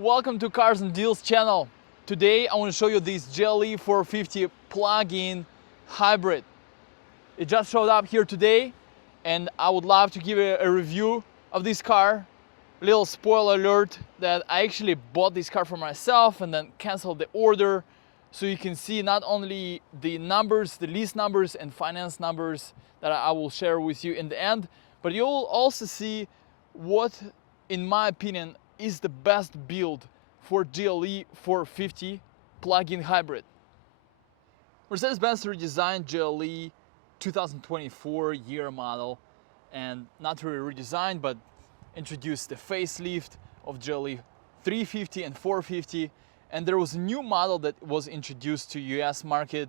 Welcome to Cars and Deals channel. Today I want to show you this GLE 450 plug-in hybrid. It just showed up here today and I would love to give a review of this car. Little spoiler alert that I actually bought this car for myself and then canceled the order, so you can see not only the numbers, the lease numbers and finance numbers that I will share with you in the end, but you'll also see what, in my opinion, is the best build for GLE 450 plug-in hybrid. Mercedes-Benz redesigned GLE 2024 year model, and not really redesigned, but introduced the facelift of GLE 350 and 450, and there was a new model that was introduced to US market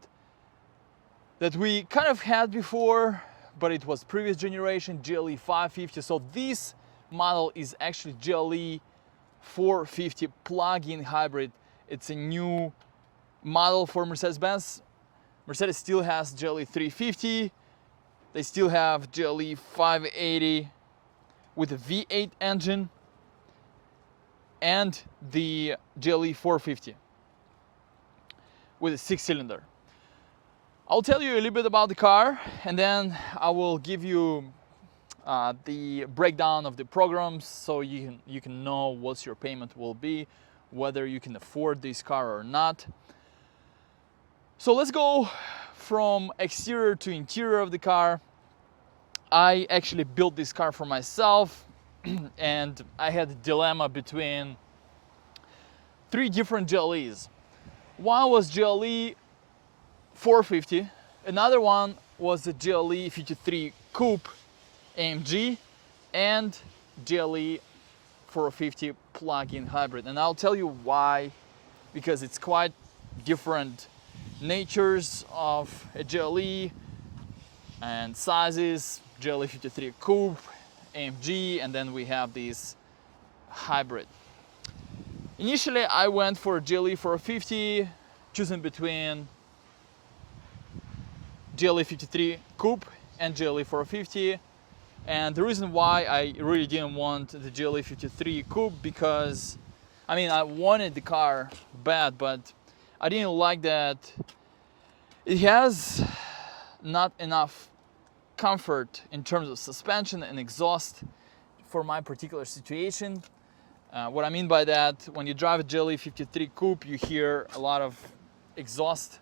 that we kind of had before, but it was previous generation, GLE 550. So this model is actually GLE 450 plug-in hybrid. It's a new model for Mercedes-Benz. Mercedes still has GLE 350. They still have GLE 580 with a V8 engine and the GLE 450 with a 6-cylinder. I'll tell you a little bit about the car and then I will give you the breakdown of the programs, so you can know what your payment will be, whether you can afford this car or not. So let's go from exterior to interior of the car. I actually built this car for myself and I had a dilemma between 3 different GLEs. One was GLE 450, another one was the GLE 53 Coupe AMG, and GLE 450 plug-in hybrid. And I'll tell you why, because it's quite different natures of a GLE and sizes. GLE 53 Coupe, AMG, and then we have this hybrid. Initially I went for GLE 450, choosing between GLE 53 Coupe and GLE 450. And the reason why I really didn't want the GLE 53 Coupe, because I wanted the car bad, but I didn't like that it has not enough comfort in terms of suspension and exhaust for my particular situation. What I mean by that, when you drive a GLE 53 Coupe, you hear a lot of exhaust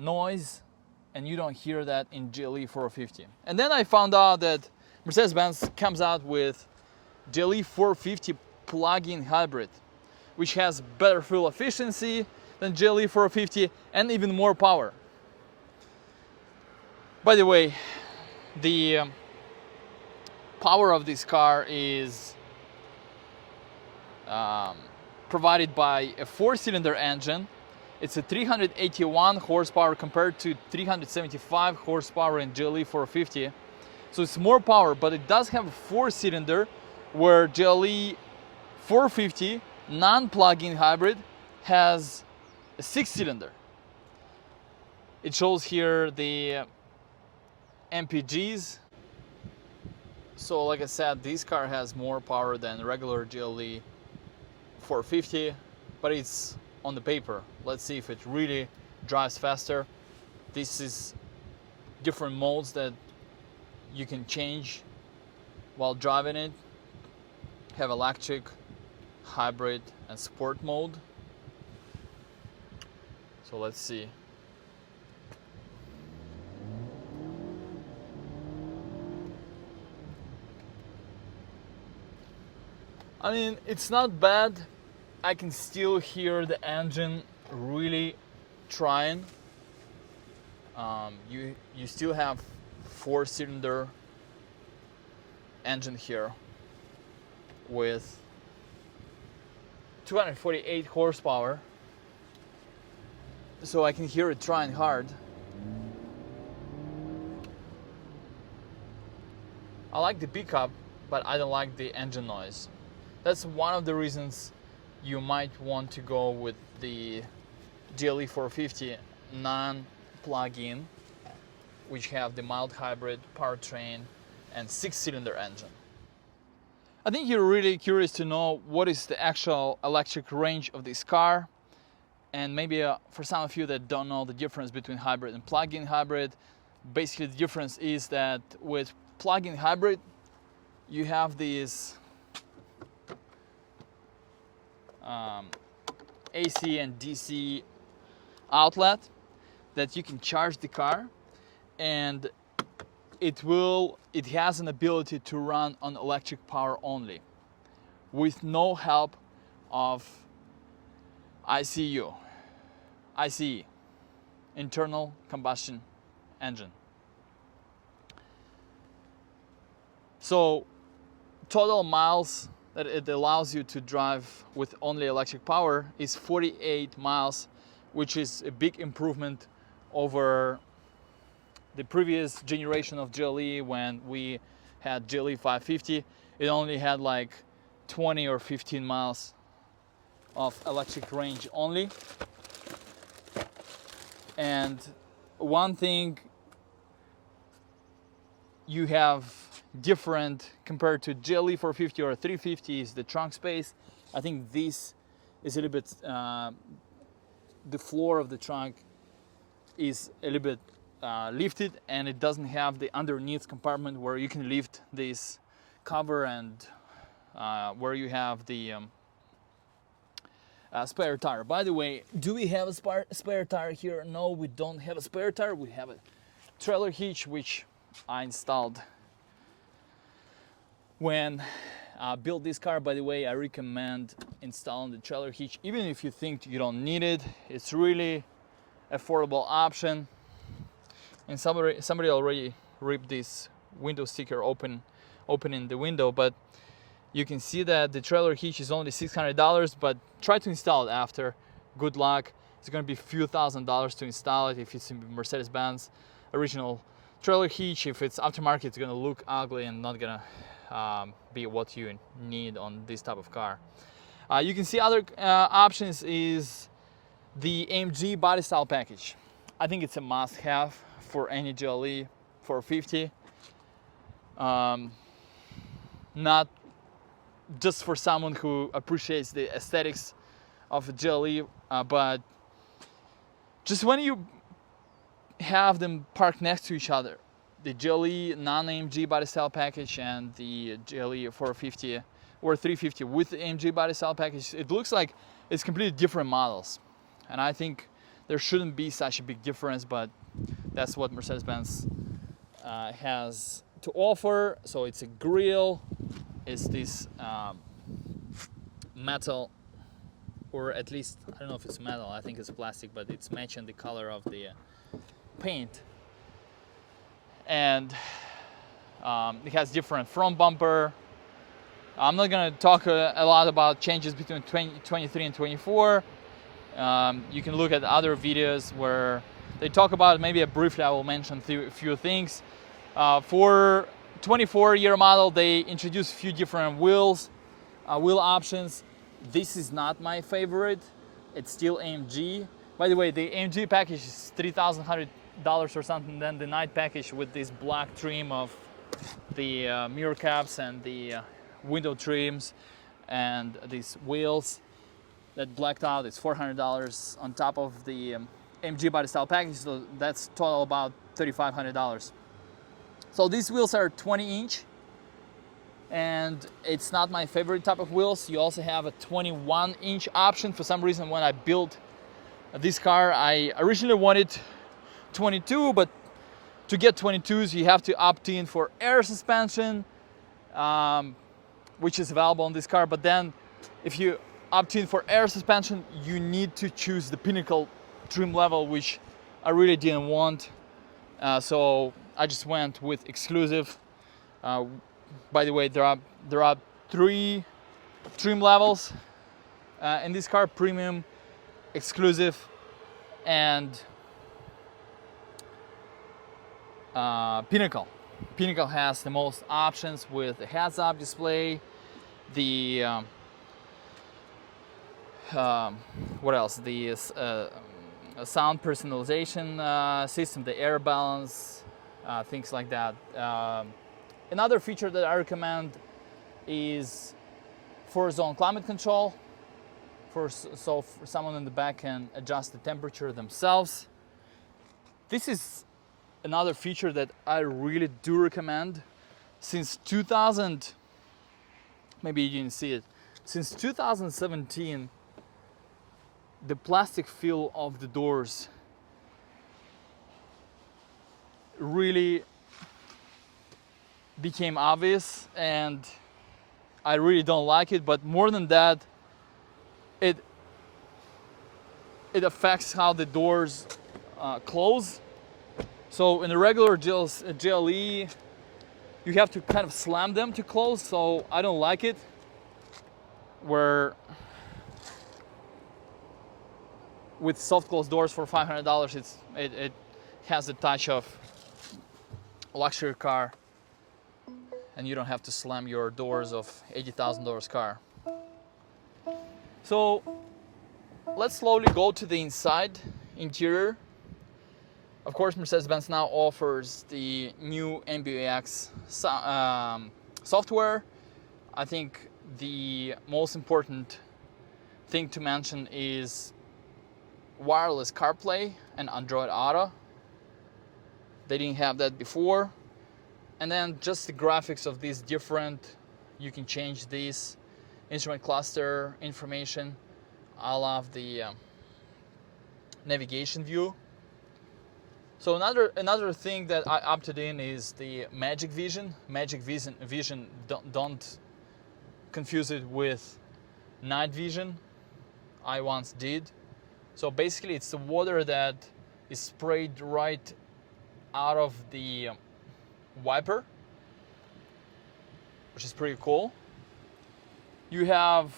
noise, and you don't hear that in GLE 450. And then I found out that Mercedes-Benz comes out with GLE 450 plug-in hybrid, which has better fuel efficiency than GLE 450 and even more power. By the way, the power of this car is provided by a 4-cylinder engine. It's a 381 horsepower compared to 375 horsepower in GLE 450. So it's more power, but it does have a 4-cylinder, where GLE 450 non-plug-in hybrid has a 6-cylinder. It shows here the MPGs. So like I said, this car has more power than regular GLE 450, but it's on the paper. Let's see if it really drives faster. This is different modes that you can change while driving it. Have electric, hybrid and sport mode. So let's see. It's not bad. I can still hear the engine really trying. You still have 4-cylinder engine here with 248 horsepower, so I can hear it trying hard. I like the pickup, but I don't like the engine noise. That's one of the reasons you might want to go with the GLE 450 non-plug-in, which have the mild hybrid powertrain and 6-cylinder engine. I think you're really curious to know what is the actual electric range of this car. And maybe for some of you that don't know the difference between hybrid and plug-in hybrid, basically the difference is that with plug-in hybrid, you have these AC and DC outlet that you can charge the car, and it has an ability to run on electric power only with no help of ICE, internal combustion engine. So total miles that it allows you to drive with only electric power is 48 miles, which is a big improvement over the previous generation of GLE. When we had GLE 550, it only had like 20 or 15 miles of electric range only. And one thing you have different compared to GLE 450 or 350 is the trunk space. I think this is a little bit, the floor of the trunk is a little bit lifted, and it doesn't have the underneath compartment where you can lift this cover and where you have the spare tire. By the way, do we have a spare tire here? No, we don't have a spare tire. We have a trailer hitch, which I installed when I built this car. By the way, I recommend installing the trailer hitch, even if you think you don't need it. It's really affordable option. And somebody already ripped this window sticker opening the window, but you can see that the trailer hitch is only $600, but try to install it after. Good luck. It's going to be a few $1,000s to install it if it's a Mercedes-Benz original trailer hitch. If it's aftermarket, it's going to look ugly and not going to be what you need on this type of car. You can see other options is the AMG body style package. I think it's a must-have for any GLE 450. Not just for someone who appreciates the aesthetics of a GLE, but just when you have them parked next to each other, the GLE non-AMG body style package and the GLE 450 or 350 with the AMG body style package, it looks like it's completely different models. And I think there shouldn't be such a big difference, but that's what Mercedes-Benz has to offer. So it's a grille, it's this metal, or at least, I don't know if it's metal, I think it's plastic, but it's matching the color of the paint. And it has different front bumper. I'm not going to talk a lot about changes between 23 and 24. You can look at other videos where they talk about it. Maybe briefly I will mention a few things. For 24-year model, they introduced a few different wheel options. This is not my favorite. It's still AMG. By the way, the AMG package is $3,100 or something. Then the night package with this black trim of the mirror caps and the window trims and these wheels that blacked out is $400 on top of the AMG body style package. So that's total about $3,500. So these wheels are 20-inch, and it's not my favorite type of wheels. You also have a 21-inch option. For some reason, when I built this car, I originally wanted 22, but to get 22s, you have to opt in for air suspension, which is available on this car. But then if you opt in for air suspension, you need to choose the Pinnacle trim level, which I really didn't want. So I just went with exclusive. By the way, there are 3 trim levels in this car: premium, exclusive, and Pinnacle. Pinnacle has the most options with the heads-up display, the what else? The sound personalization system, the air balance, things like that. Another feature that I recommend is 4-zone climate control, so someone in the back can adjust the temperature themselves. This is another feature that I really do recommend. Since 2000, maybe you didn't see it, since 2017, the plastic feel of the doors really became obvious, and I really don't like it. But more than that, it affects how the doors close. So in the regular GLE, you have to kind of slam them to close, so I don't like it. Where with soft close doors for $500, it has the touch of a luxury car, and you don't have to slam your doors of $80,000 car. So let's slowly go to the interior. Of course, Mercedes-Benz now offers the new MBUX software. I think the most important thing to mention is wireless CarPlay and Android Auto. They didn't have that before. And then just the graphics of these different, you can change these instrument cluster information. I love the navigation view. So another thing that I opted in is the Magic Vision. Magic Vision, don't confuse it with Night Vision. I once did. So basically it's the water that is sprayed right out of the wiper, which is pretty cool. You have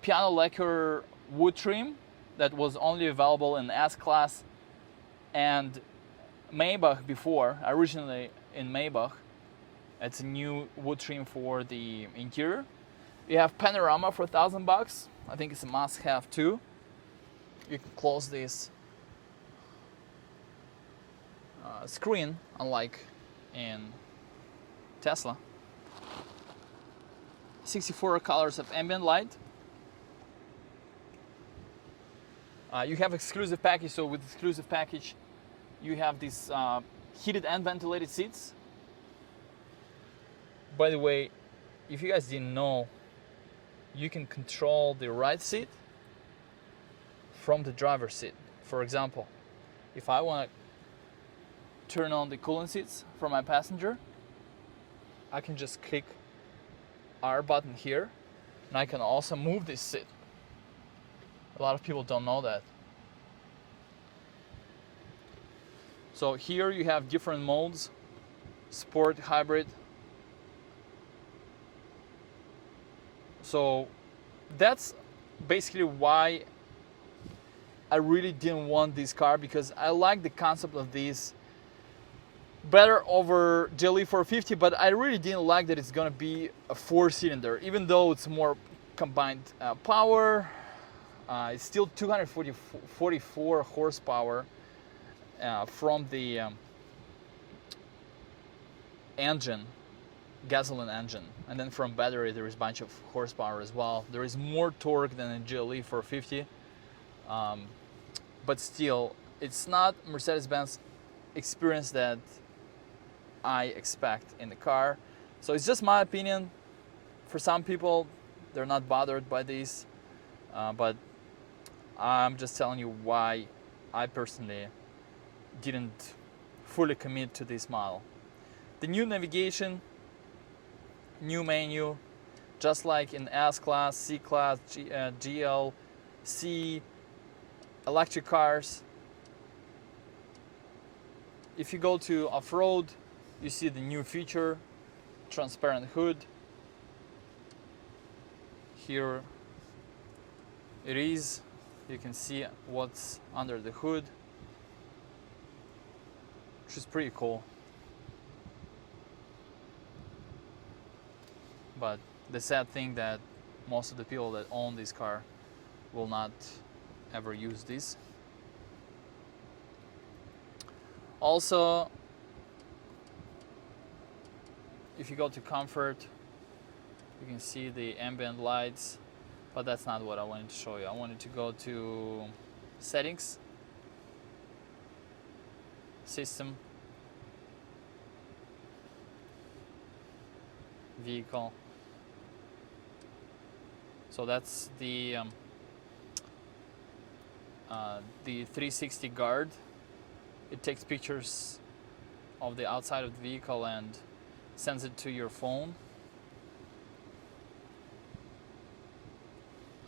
piano lacquer wood trim that was only available in S-Class and Maybach before, originally in Maybach. It's a new wood trim for the interior. You have panorama for $1,000. I think it's a must-have too. You can close this screen, unlike in Tesla. 64 colors of ambient light. You have exclusive package, so with exclusive package, you have these heated and ventilated seats. By the way, if you guys didn't know, you can control the right seat from the driver's seat. For example, if I want to turn on the coolant seats for my passenger, I can just click R button here, and I can also move this seat. A lot of people don't know that. So here you have different modes: sport, hybrid. So that's basically why I really didn't want this car, because I like the concept of this better over GLE 450, but I really didn't like that it's gonna be a 4-cylinder, even though it's more combined power. It's still 244 horsepower from the engine, gasoline engine, and then from battery there is a bunch of horsepower as well. There is more torque than in GLE 450, but still it's not Mercedes-Benz experience that I expect in the car. So it's just my opinion. For some people, they're not bothered by this, but I'm just telling you why I personally didn't fully commit to this model. The new navigation, new menu, just like in S-Class, C-Class, GLC, electric cars. If you go to off-road, you see the new feature, transparent hood. Here it is. You can see what's under the hood, which is pretty cool. But the sad thing that most of the people that own this car will not ever use this. Also, if you go to comfort, You can see the ambient lights, but that's not what I wanted to show you. I wanted to go to settings, system, vehicle. So that's the 360 guard. It takes pictures of the outside of the vehicle and sends it to your phone.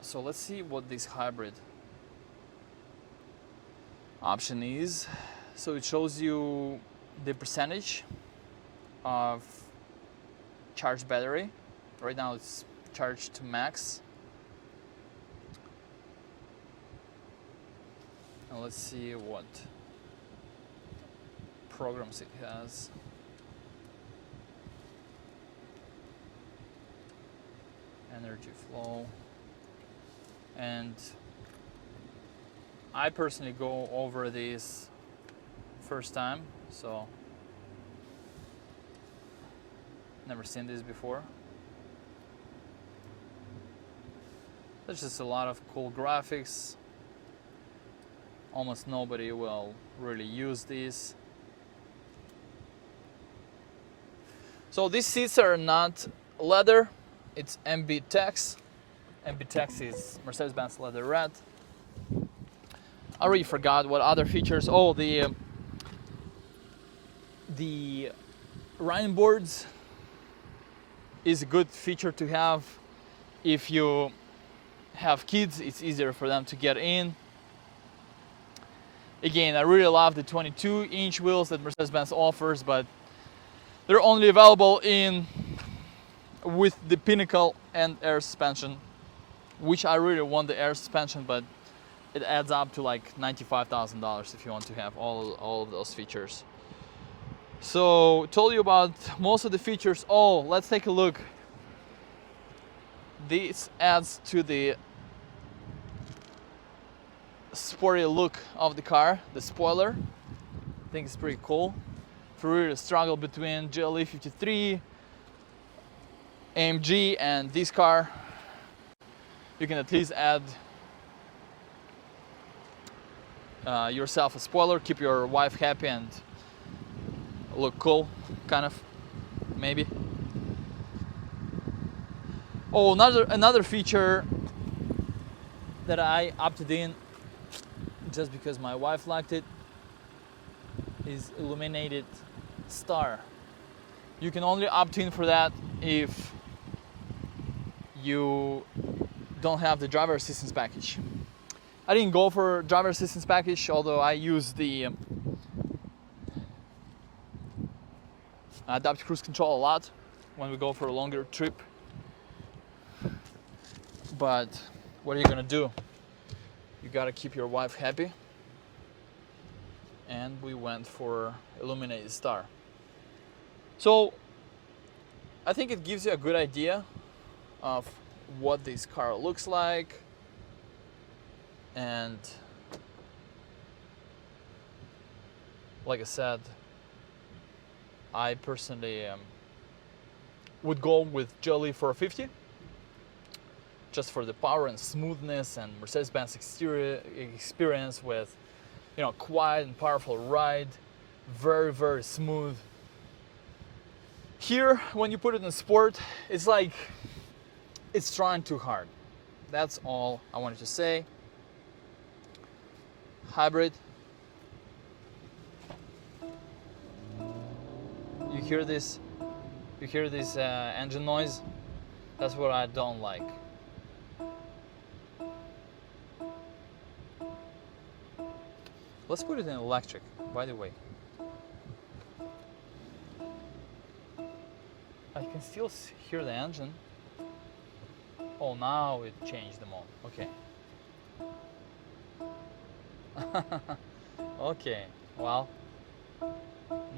So let's see what this hybrid option is. So it shows you the percentage of charged battery. Right now it's charged to max. And let's see what programs it has. Energy flow. And I personally go over this first time, so never seen this before. There's just a lot of cool graphics. Almost nobody will really use these. So these seats are not leather, it's MB-Tex. MB-Tex is Mercedes-Benz leather red. I already forgot what other features. Oh, the running boards is a good feature to have. If you have kids, it's easier for them to get in. Again, I really love the 22-inch wheels that Mercedes-Benz offers, but they're only available with the Pinnacle and air suspension, which I really want the air suspension, but it adds up to like $95,000 if you want to have all of those features. So told you about most of the features. Oh, let's take a look. This adds to the sporty look of the car, the spoiler. I think it's pretty cool. If you really struggle between GLE 53, AMG and this car, you can at least add yourself a spoiler, keep your wife happy and look cool, kind of, maybe. Oh, another feature that I opted in just because my wife liked it is illuminated star. You can only opt in for that if you don't have the driver assistance package. I didn't go for driver assistance package, although I use the adaptive cruise control a lot when we go for a longer trip. But what are you gonna do? You gotta keep your wife happy. And we went for illuminated star. So I think it gives you a good idea of what this car looks like. And like I said, I personally would go with GLE 450 just for the power and smoothness and Mercedes-Benz exterior experience with, you know, quiet and powerful ride, very, very smooth. Here, when you put it in sport, it's like it's trying too hard. That's all I wanted to say. Hybrid. You hear this? You hear this engine noise? That's what I don't like. Let's put it in electric, by the way. I can still hear the engine. Oh, now it changed the mode. Okay. Okay, well,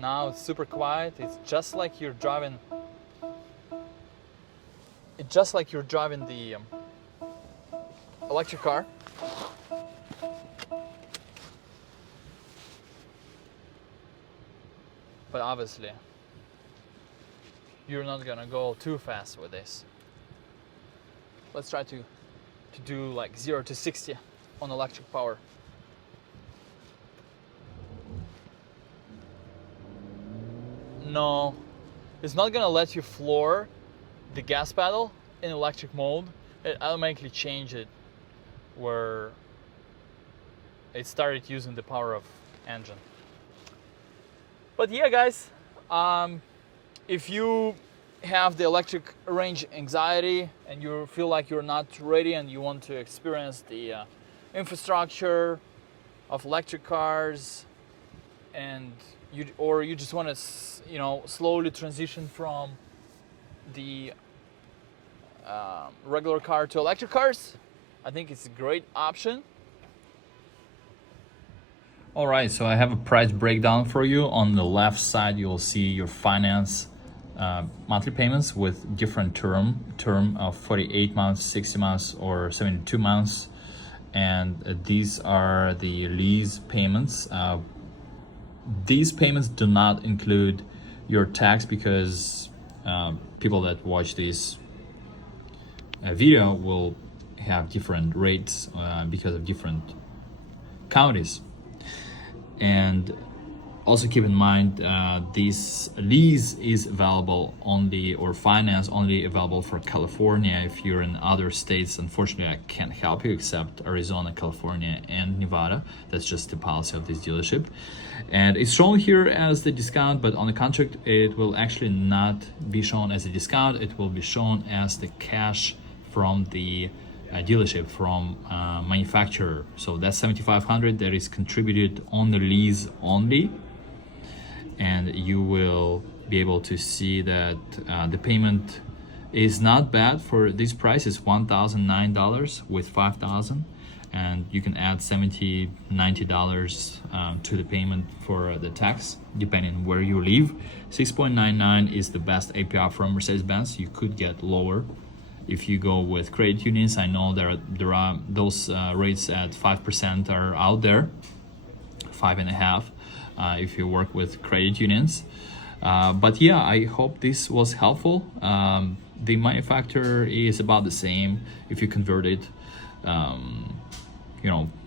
now it's super quiet. It's just like you're driving. It's just like you're driving the electric car. But obviously, you're not gonna go too fast with this. Let's try to do like 0 to 60 on electric power. No, it's not gonna let you floor the gas pedal in electric mode. It automatically changed it where it started using the power of engine. But yeah, guys, if you have the electric range anxiety and you feel like you're not ready and you want to experience the infrastructure of electric cars, and you just want to slowly transition from the regular car to electric cars, I think it's a great option. All right, so I have a price breakdown for you. On the left side, you'll see your finance monthly payments with different term of 48 months, 60 months, or 72 months. And these are the lease payments. These payments do not include your tax because people that watch this video will have different rates because of different counties. And also keep in mind, this lease is available only, or finance only available for California. If you're in other states, unfortunately, I can't help you except Arizona, California, and Nevada. That's just the policy of this dealership. And it's shown here as the discount, but on the contract, it will actually not be shown as a discount. It will be shown as the cash from the dealership, from manufacturer. So that's $7,500 that is contributed on the lease only, and you will be able to see that the payment is not bad for this price. It's $1,009 with $5,000, and you can add $90 to the payment for the tax depending on where you live. 6.99 is the best APR from Mercedes-Benz. You could get lower if you go with credit unions. I know there are those rates at 5% are out there, 5.5% if you work with credit unions. But yeah, I hope this was helpful. The manufacturer is about the same if you convert it,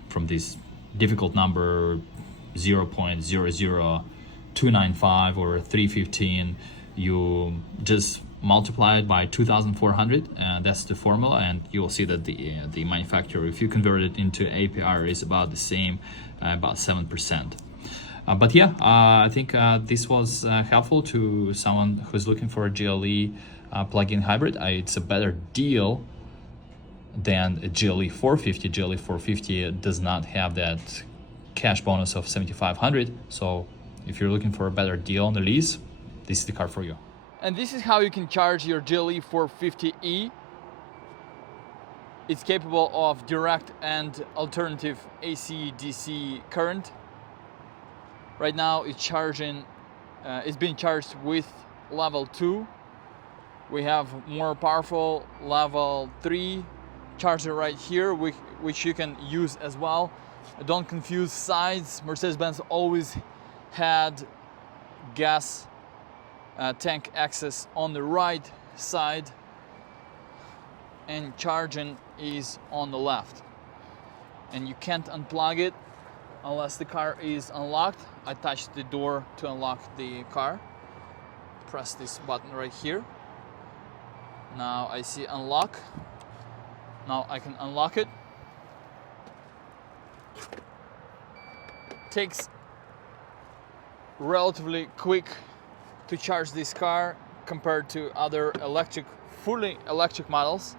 from this difficult number 0.00295 or 315. You just multiply it by 2,400, and that's the formula, and you will see that the manufacturer, if you convert it into APR, is about the same, about 7%. But yeah, I think this was helpful to someone who's looking for a GLE plug-in hybrid. It's a better deal than a GLE 450. GLE 450 does not have that cash bonus of $7,500. So if you're looking for a better deal on the lease, this is the car for you. And this is how you can charge your GLE 450e. It's capable of direct and alternative AC/DC current. Right now it's being charged with level 2. We have more powerful level 3 charger right here, which you can use as well. Don't confuse sides. Mercedes-Benz always had gas tank access on the right side, and charging is on the left, and you can't unplug it unless the car is unlocked. I touched the door to unlock the car. Press this button right here. Now I see unlock. Now I can unlock it. Takes relatively quick to charge this car compared to other fully electric models.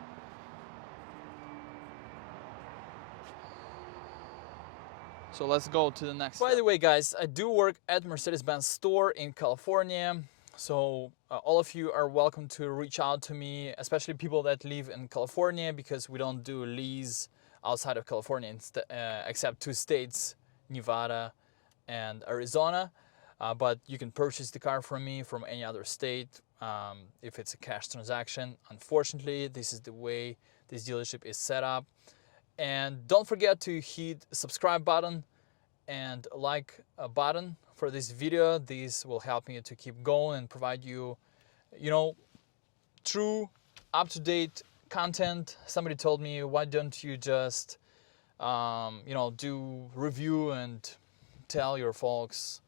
So let's go to the next. By the way, guys, I do work at Mercedes-Benz store in California. So all of you are welcome to reach out to me, especially people that live in California, because we don't do lease outside of California, except 2 states, Nevada and Arizona. But you can purchase the car from me from any other state if it's a cash transaction. Unfortunately, this is the way this dealership is set up. And don't forget to hit the subscribe button and like button for this video. This will help me to keep going and provide you, true, up-to-date content. Somebody told me, why don't you just do review and tell your folks,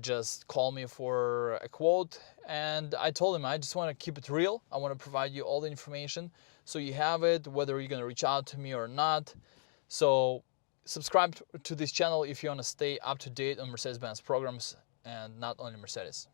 just call me for a quote. And I told him I just want to keep it real. I want to provide you all the information so you have it, whether you're going to reach out to me or not. So subscribe to this channel if you want to stay up to date on Mercedes-Benz programs, and not only Mercedes.